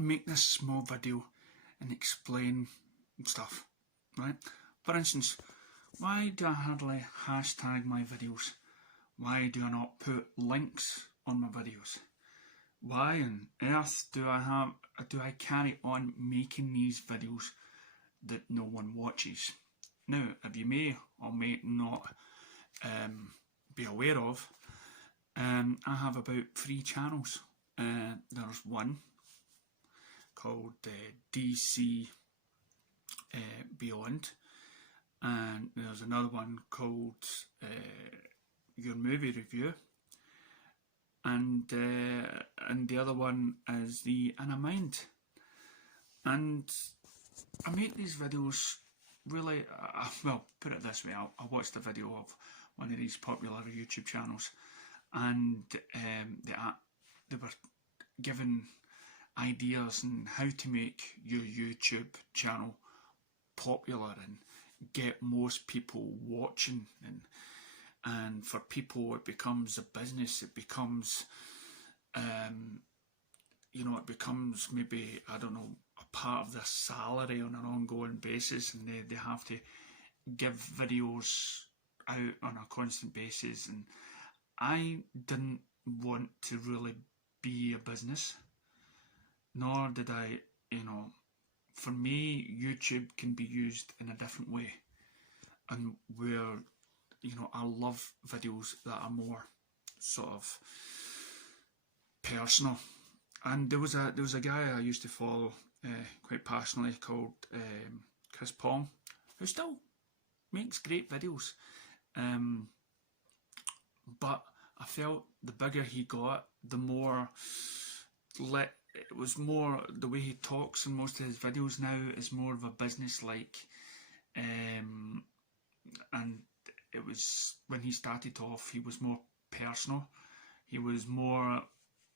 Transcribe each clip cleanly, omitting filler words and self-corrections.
to make this small video and explain stuff, right? For instance, why do I hardly hashtag my videos? Why do I not put links on my videos? Why on earth do I carry on making these videos that no one watches? Now, if you may or may not be aware of, I have about 3 channels. There's one called DC Beyond, and there's another one called Your Movie Review, and the other one is the In a Mind. And I make these videos really, well, put it this way, I watched a video of one of these popular YouTube channels, and they were given ideas on how to make your YouTube channel popular and get most people watching, and for people it becomes a business, it becomes it becomes maybe, I don't know, a part of their salary on an ongoing basis, and they have to give videos out on a constant basis. And I didn't want to really be a business, nor did I, for me, YouTube can be used in a different way, and where, I love videos that are more sort of personal. And there was a guy I used to follow quite passionately called Chris Pong, who still makes great videos, but I felt the bigger he got, the more it was more the way he talks in most of his videos now is more of a business-like, and it was, when he started off, he was more personal, he was more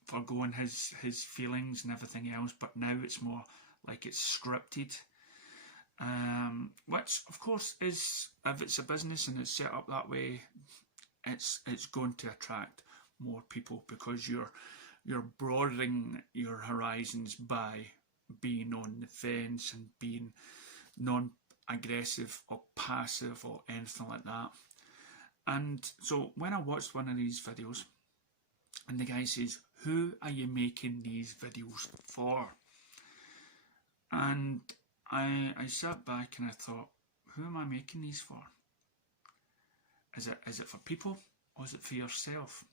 forgoing his feelings and everything else, but now it's more like it's scripted, which of course is, if it's a business and it's set up that way, it's going to attract more people, because you're broadening your horizons by being on the fence and being non-aggressive or passive or anything like that. And so when I watched one of these videos, and the guy says, "Who are you making these videos for?" And I sat back and I thought, who am I making these for? Is it for people, or is it for yourself?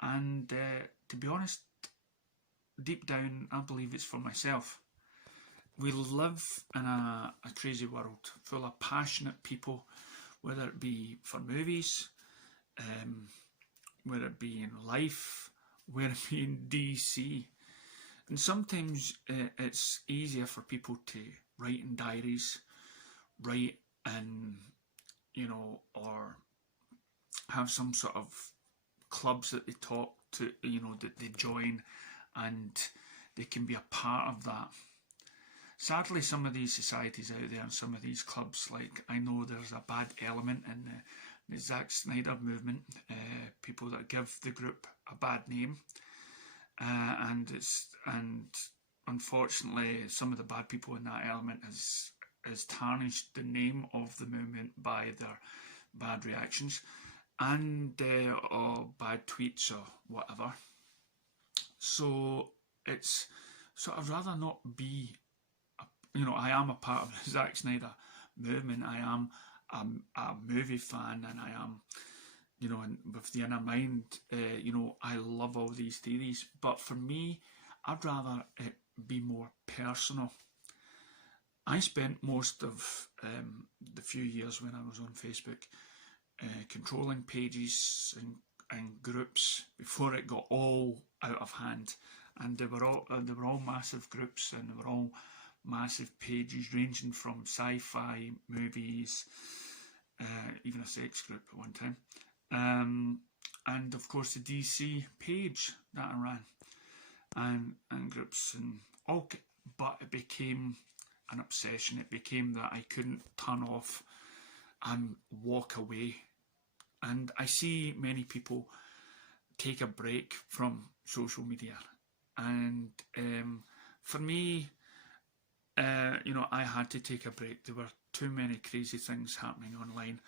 And to be honest, deep down, I believe it's for myself. We live in a crazy world full of passionate people, whether it be for movies, whether it be in life, whether it be in DC. And sometimes it's easier for people to write in diaries, write in, or have some sort of clubs that they talk to, that they join, and they can be a part of that. Sadly, some of these societies out there and some of these clubs, like, I know there's a bad element in the Zack Snyder movement, people that give the group a bad name, and unfortunately some of the bad people in that element has tarnished the name of the movement by their bad reactions and or bad tweets or whatever. So it's sort of rather not be, I am a part of the Zack Snyder movement. I am a movie fan, and I am, and with the inner mind, I love all these theories. But for me, I'd rather it be more personal. I spent most of the few years when I was on Facebook controlling pages and groups before it got all out of hand, and they were all massive groups, and they were all massive pages ranging from sci-fi, movies, even a sex group at one time, and of course the DC page that I ran, and groups and all. But it became an obsession. It became that I couldn't turn off and walk away. And I see many people take a break from social media, and for me, you know, I had to take a break. There were too many crazy things happening online,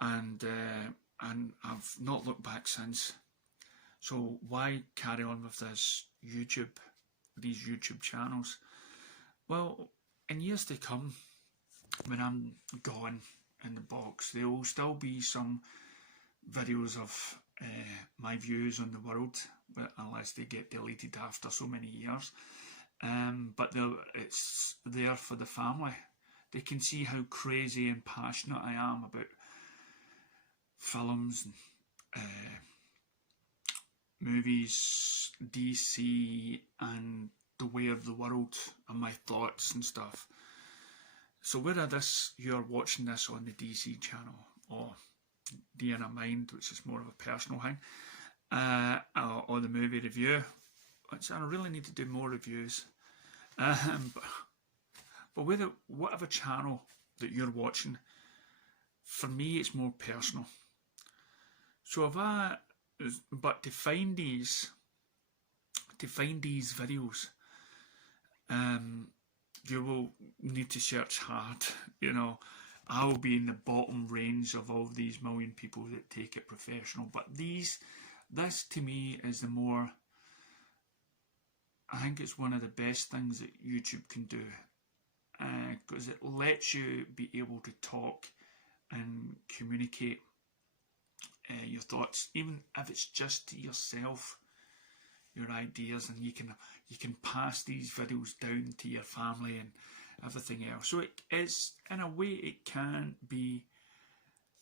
and I've not looked back since. So why carry on with these YouTube channels? Well, in years to come, when I'm gone in the box, there will still be some videos of my views on the world, but unless they get deleted after so many years. But it's there for the family. They can see how crazy and passionate I am about films, movies, DC, and the way of the world, and my thoughts and stuff. So whether you're watching this on the DC channel or The Inner Mind, which is more of a personal thing, or the movie review, which I really need to do more reviews. But whatever channel that you're watching, for me it's more personal. So but to find these videos, you will need to search hard. You know, I will be in the bottom range of all these million people that take it professional. But this to me is the more, I think it's one of the best things that YouTube can do, because it lets you be able to talk and communicate your thoughts, even if it's just to yourself, your ideas, and you can pass these videos down to your family and everything else. So it is, in a way, it can be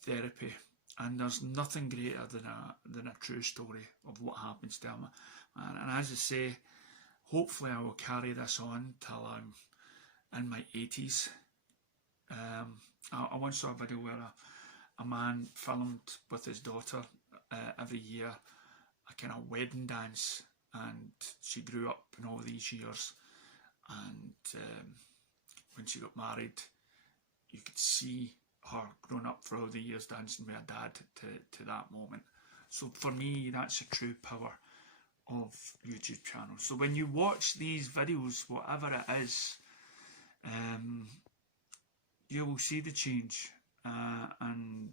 therapy, and there's nothing greater than a true story of what happens to them. And as I say, hopefully I will carry this on till I'm in my 80s. I once saw a video where a man filmed with his daughter every year a kind of wedding dance, and she grew up in all these years, and when she got married, you could see her growing up for all the years dancing with her dad to that moment. So for me, that's the true power of YouTube channels. So when you watch these videos, whatever it is, you will see the change, and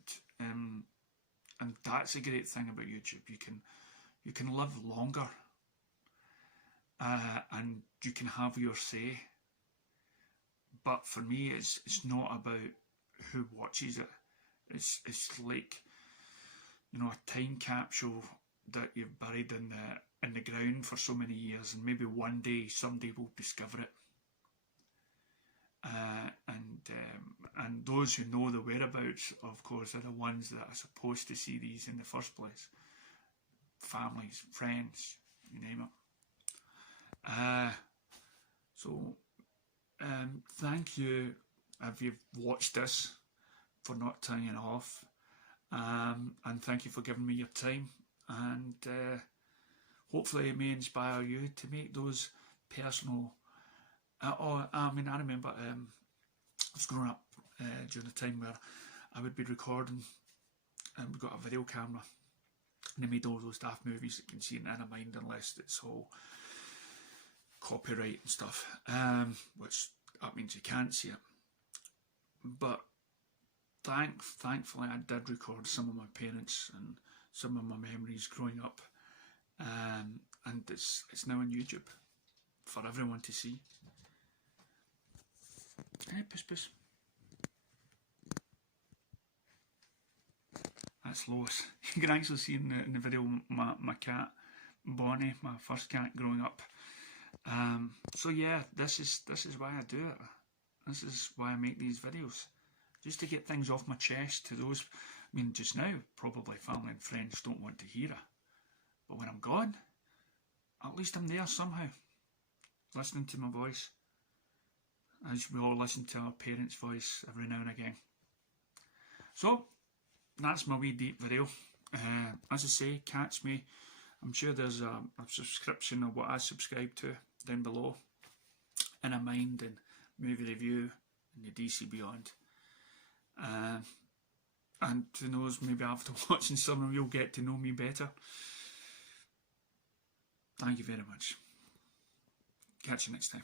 that's a great thing about YouTube. You can live longer, and you can have your say. But for me, it's not about who watches it. It's like, you know, a time capsule that you've buried in the ground for so many years, and maybe one day somebody will discover it. And those who know the whereabouts, of course, are the ones that are supposed to see these in the first place. Families, friends, you name it. So thank you if you've watched this, for not turning off, and thank you for giving me your time, and hopefully it may inspire you to make those personal. I remember I was growing up during a time where I would be recording, and we got a video camera, and they made all those daft movies that you can see in Inner Mind, unless it's all copyright and stuff, which that means you can't see it. But thankfully I did record some of my parents and some of my memories growing up, and it's now on YouTube for everyone to see. Hey, puss puss. That's Lois. You can actually see in the video my cat Bonnie, my first cat growing up. So yeah, this is why I do it. This is why I make these videos, just to get things off my chest to those. I mean, just now probably family and friends don't want to hear it, but when I'm gone, at least I'm there somehow, listening to my voice, as we all listen to our parents' voice every now and again. So that's my wee deep video. As I say, catch me. I'm sure there's a subscription of what I subscribe to down below. Inner Mind and movie review and the DC Beyond. And who knows, maybe after watching some of them you'll get to know me better. Thank you very much. Catch you next time.